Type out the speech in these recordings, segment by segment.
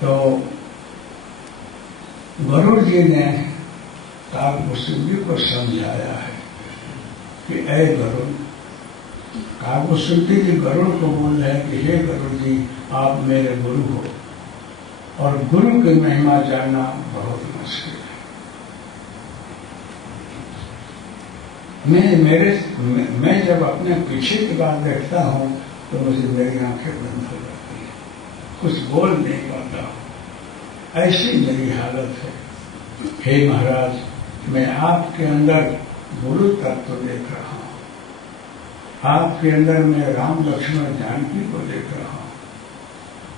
तो गरुड़ जी ने काकभूषुंडी को समझाया है कि ऐ गरुड़, काकभूषुंडी जी गरुड़ को बोल रहे हैं कि हे गरुड़ जी, आप मेरे गुरु हो और गुरु की महिमा जानना बहुत मुश्किल है। मैं जब अपने पीछे की बात देखता हूँ तो मुझे मेरी आंखें बंद हो जाती है, कुछ बोल नहीं पाता हूँ, ऐसी मेरी हालत है। हे महाराज, मैं आपके अंदर गुरु तत्व देख रहा हूँ, आपके अंदर मैं राम लक्ष्मण जानकी को देख रहा हूँ,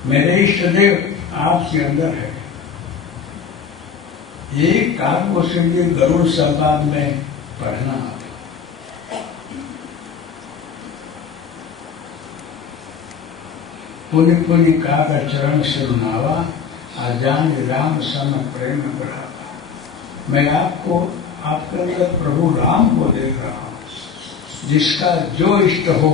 मेरे इष्ट देव आपके अंदर है। ये काकभूषुंडी गरुड़ संवाद में पढ़ना। पुनि पुनि काका चरण से रुनावा, आजान राम सम प्रेम बढ़ावा। मैं आपको, आपके अंदर प्रभु राम को देख रहा हूँ, जिसका जो इष्ट हो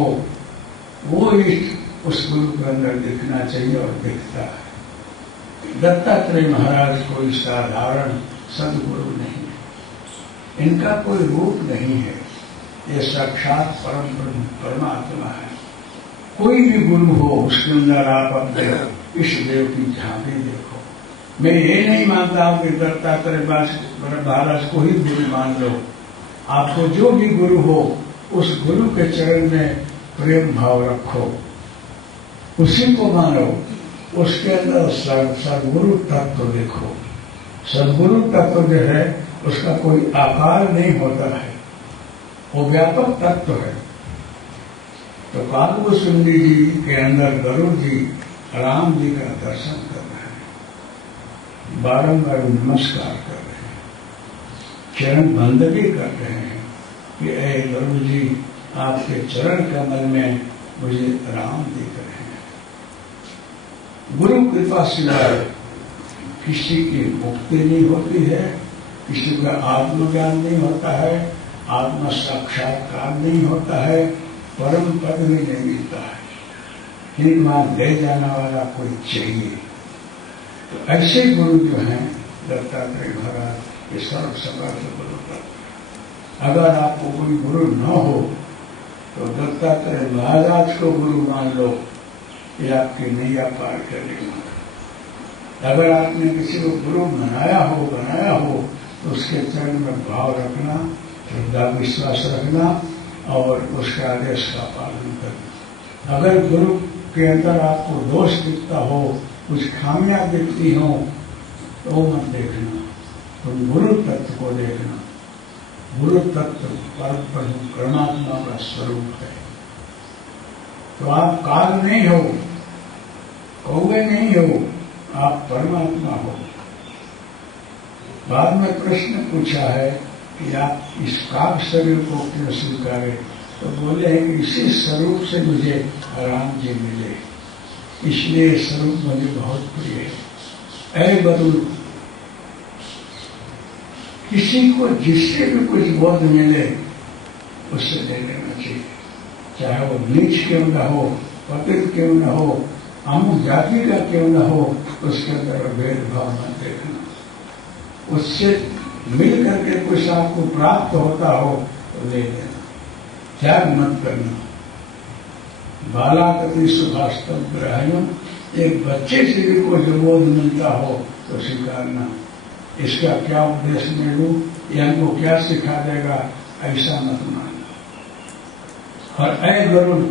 वो इष्ट उस गुरु के अंदर दिखना चाहिए और दिखता है। दत्तात्रेय महाराज कोई साधारण सदगुरु नहीं है, इनका कोई रूप नहीं है, ये साक्षात परम परमात्मा है। कोई भी गुरु हो उसके अंदर आप अपने इष्ट देव की झांकी देखो। मैं ये नहीं मानता हूं कि दत्तात्रेय महाराज को ही गुरु मान लो। आपको जो भी गुरु हो उस गुरु के चरण में प्रेम भाव रखो, उसी को मानो, उसके अंदर सदगुरु तत्व देखो। सदगुरु तत्व जो है उसका कोई आकार नहीं होता है, वो व्यापक तत्व है। तो काकभूषुंडी जी के अंदर गरुड़ जी राम जी का दर्शन कर रहे हैं, बारंबार नमस्कार कर रहे हैं, चरण बंदगी कर रहे हैं कि ऐ गरुड़ जी, आपके चरण कमल में मुझे राम दिख रहे हैं। गुरु कृपा सिवाय किसी की मुक्ति नहीं होती है, किसी का आत्मज्ञान नहीं होता है, आत्म साक्षात्कार नहीं होता है, परम पद भी नहीं मिलता है। हिमान ले जाने वाला कोई चाहिए। तो ऐसे गुरु जो हैं दत्तात्रेय महाराज, ये सर्वसमर्थ गुरु पर। अगर आपको कोई गुरु न हो तो दत्तात्रेय महाराज को गुरु मान लो, ये आपकी नैया पार करेगा। अगर आपने किसी को गुरु बनाया हो तो उसके चरण में भाव रखना, श्रद्धा विश्वास रखना और उसके आदेश का पालन करना। अगर गुरु के अंदर आपको दोष दिखता हो, कुछ खामियां दिखती हो, तो मत देखना, तुम गुरु तत्व को देखना। गुरु तत्व परमात्मा का स्वरूप है। तो आप काल नहीं हो, कौवे नहीं हो, आप परमात्मा हो। बाद में प्रश्न पूछा है कि आप इस काक शरीर को क्यों स्वीकारे, तो बोले हैं कि इसी स्वरूप से मुझे राम जी मिले, इसलिए स्वरूप मुझे बहुत प्रिय है। ऐ गरुड़, किसी को जिससे भी कुछ बोध मिले उससे ले लेना चाहिए, चाहे वो नीच क्यों न हो, पतित क्यों न हो, अमुक जाति का क्यों न हो, उसके अंदर भेदभाव मत देखना। उससे मिल करके कुछ आपको प्राप्त होता हो तो ले लेना, त्याग मत करना। बालाकति सुभाषतम ग्रहण, एक बच्चे से भी कोई जो बोध मिलता हो तो स्वीकारना। इसका क्या उपदेश में लूं, ये हमको क्या सिखा देगा, ऐसा मत मानना। और ऐ गरुड़,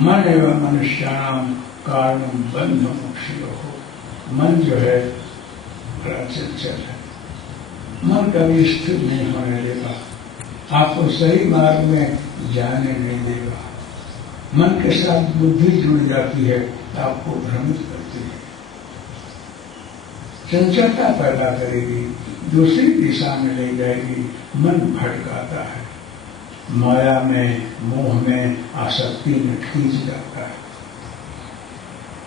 मन एवं मनुष्याणाम कारणम बंध मोक्षियो हो। मन जो है बड़ा चंचल है, मन कभी स्थिर नहीं होने देगा, आपको सही मार्ग में जाने नहीं देगा। मन के साथ बुद्धि जुड़ जाती है, आपको भ्रमित करती है, चंचलता पैदा करेगी, दूसरी दिशा में ले जाएगी, मन भटकाता है, माया में, मोह में, आसक्ति में खींच जाता है।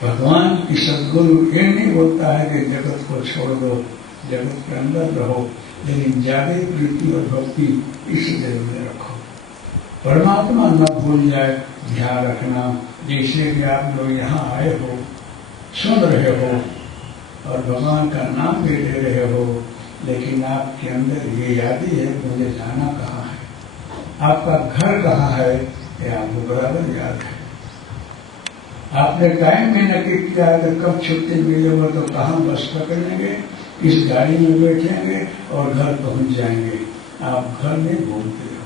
भगवान की सद्गुरु ये नहीं बोलता है कि जगत को छोड़ दो, जगत के अंदर रहो, लेकिन ज्यादा प्रीति और भक्ति इस देव में रखो। परमात्मा न भूल जाए, ध्यान रखना। जैसे कि आप लोग यहाँ आए हो, सुन रहे हो, और भगवान का नाम भी ले रहे हो, लेकिन आपके अंदर ये याद ही है मुझे जाना कहाँ है, आपका घर कहाँ है, ये आपको बराबर याद है। आपने टाइम भी नक्की किया कि कब छुट्टी मिलेगा तो कहाँ बस पकड़ेंगे, किस गाड़ी में बैठेंगे और घर पहुंच जाएंगे। आप घर नहीं भूलते हो,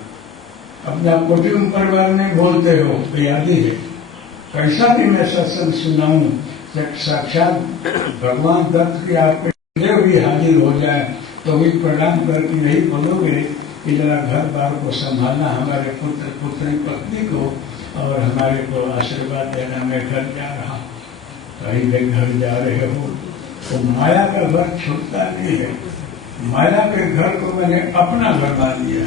अपना कुटुंब परिवार नहीं भूलते हो, याद ही है। कैसा भी मैं सत्संग सुनाऊं, साक्षात भगवान दत्त की आपके देव भी हाजिर हो जाए तो भी प्रणाम करके नहीं बोलोगे कि जरा घर बार को संभालना, हमारे पुत्र पुत्री पत्नी को, और हमारे को आशीर्वाद देना, मैं घर जा रहा हूँ। कहीं भी घर जा रहे हो तो माया का घर छूटता नहीं है। माया के घर को मैंने अपना घर मान लिया।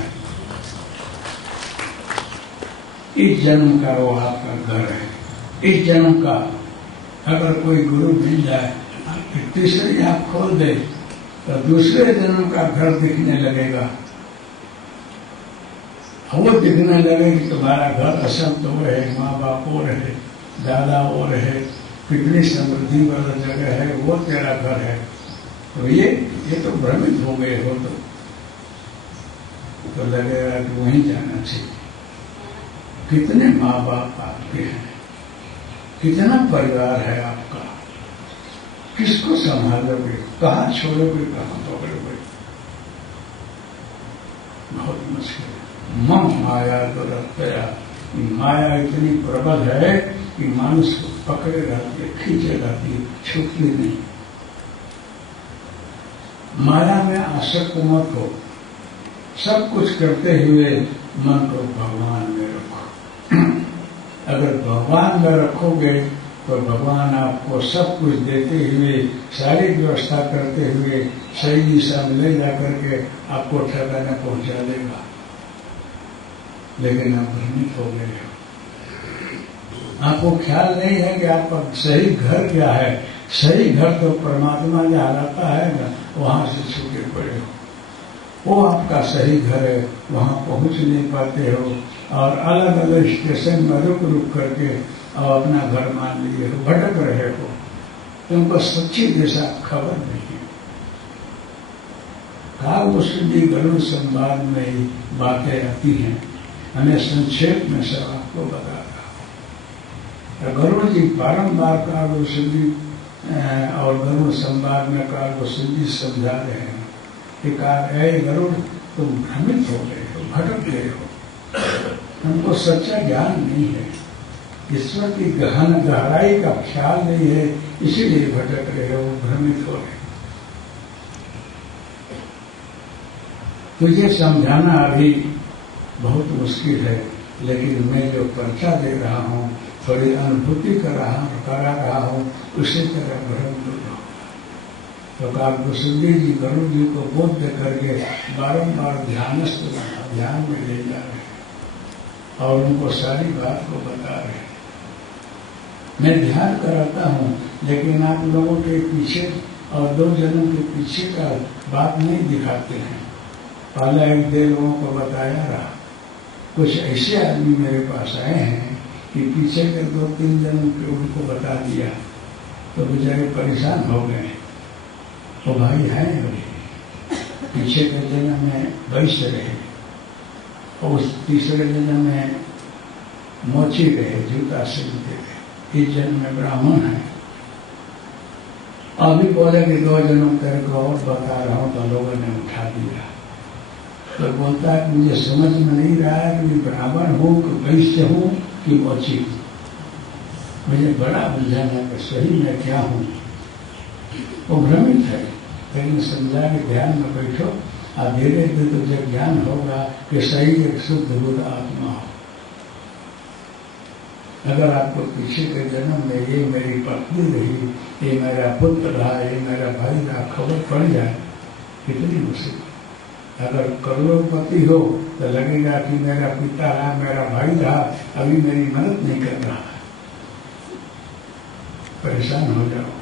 इस जन्म का वो आपका घर है। इस जन्म का अगर कोई गुरु मिल जाए, तीसरी आँख खोल दे तो दूसरे जन्म का घर दिखने लगेगा। वो दिखने लगे कि तुम्हारा घर असल तो है, माँ बाप और है, दादा और है, कितनी समृद्धि वाला जगह है, वो तेरा घर है। तो ये तो भ्रमित हो गए हो तो लगेगा कि वहीं जाना चाहिए। कितने माँ बाप आपके हैं, कितना परिवार है आपका, किसको संभालोगे, कहाँ छोड़ोगे, कहाँ पकड़ोगे, बहुत मुश्किल है। मम माया दुरत्या, माया इतनी प्रबल है कि मानुष को पकड़े रहती है, खींचे रहती है, छूटती नहीं। माया में आसक्त मत हो। सब कुछ करते हुए मन को भगवान में रखो। अगर भगवान में रखोगे तो भगवान आपको सब कुछ देते हुए, सारी व्यवस्था करते हुए सही दिशा में ले जाकर के आपको ठिकाने पहुंचा देगा। लेकिन आप भ्रमित हो गए हो, आपको ख्याल नहीं है कि आपका सही घर क्या है। सही घर तो परमात्मा जहाँ रहता है ना, वहां से छूटे पड़े हो। वो आपका सही घर है, वहां पहुंच नहीं पाते हो और अलग अलग स्टेशन में रुक रुक करके और अपना घर मान लिए हो, भटक रहे हो। तुमको सच्ची दिशा खबर नहीं है। काव्य गरुड़ संवाद में ही बातें आती हैं, हमें संक्षेप में सब आपको बता रहा। गरुड़ जी बारम्बार काव्य और गरुड़ संवाद में काव्य समझा रहे हैं कि गरुड़ तुम भ्रमित हो गए हो, भटक गए हो, तुमको सच्चा ज्ञान नहीं है, ईश्वर की गहराई का ख्याल नहीं है, इसीलिए भटक रहे हो, भ्रमित हो रहे। तुझे समझाना अभी बहुत मुश्किल है, लेकिन मैं जो पर्चा दे रहा हूँ, थोड़ी अनुभूति करा रहा हूँ, उसी तरह भ्रम दूर होगा। तो काव्य जी गरुड़ जी को बोध दे करके बारम्बार ध्यान में ले जा रहे हैं और उनको सारी बात को बता रहे हैं। मैं ध्यान कराता हूँ, लेकिन आप लोगों के पीछे और 2 जनों के पीछे का बात नहीं दिखाते हैं। पहले 1-2 लोगों को बताया रहा। कुछ ऐसे आदमी मेरे पास आए हैं कि पीछे के 2-3 जनों के उनको बता दिया तो बेचारे परेशान हो गए। तो भाई है पीछे के जन्म में वैश्य रहे और उस तीसरे जन्म में मोची रहे, जूता सिलते रहे, इस जन्म में ब्राह्मण है। अभी बोले कि 2 जनों तेरे को और बता रहा हूँ, तो लोगों ने उठा दिया। तो बोलता है कि मुझे समझ में नहीं रहा है कि ब्राह्मण हूँ कि वैश्य हूँ कि मोची हूँ। मुझे बड़ा उलझन है कि सही मैं क्या हूँ। वो भ्रमित है, लेकिन समझा के ध्यान में बैठो और धीरे धीरे तो जब ज्ञान होगा कि सही एक शुद्ध बुद्ध आत्मा हो। अगर आपको पीछे के जन्म में ये मेरी पत्नी रही, ये मेरा पुत्र रहा, ये मेरा भाई रहा, खबर पड़ जाए कितनी मुश्किल। अगर करोड़पति हो तो लगेगा कि मेरा पिता रहा, मेरा भाई रहा, अभी मेरी मदद नहीं कर रहा, परेशान हो जाओ।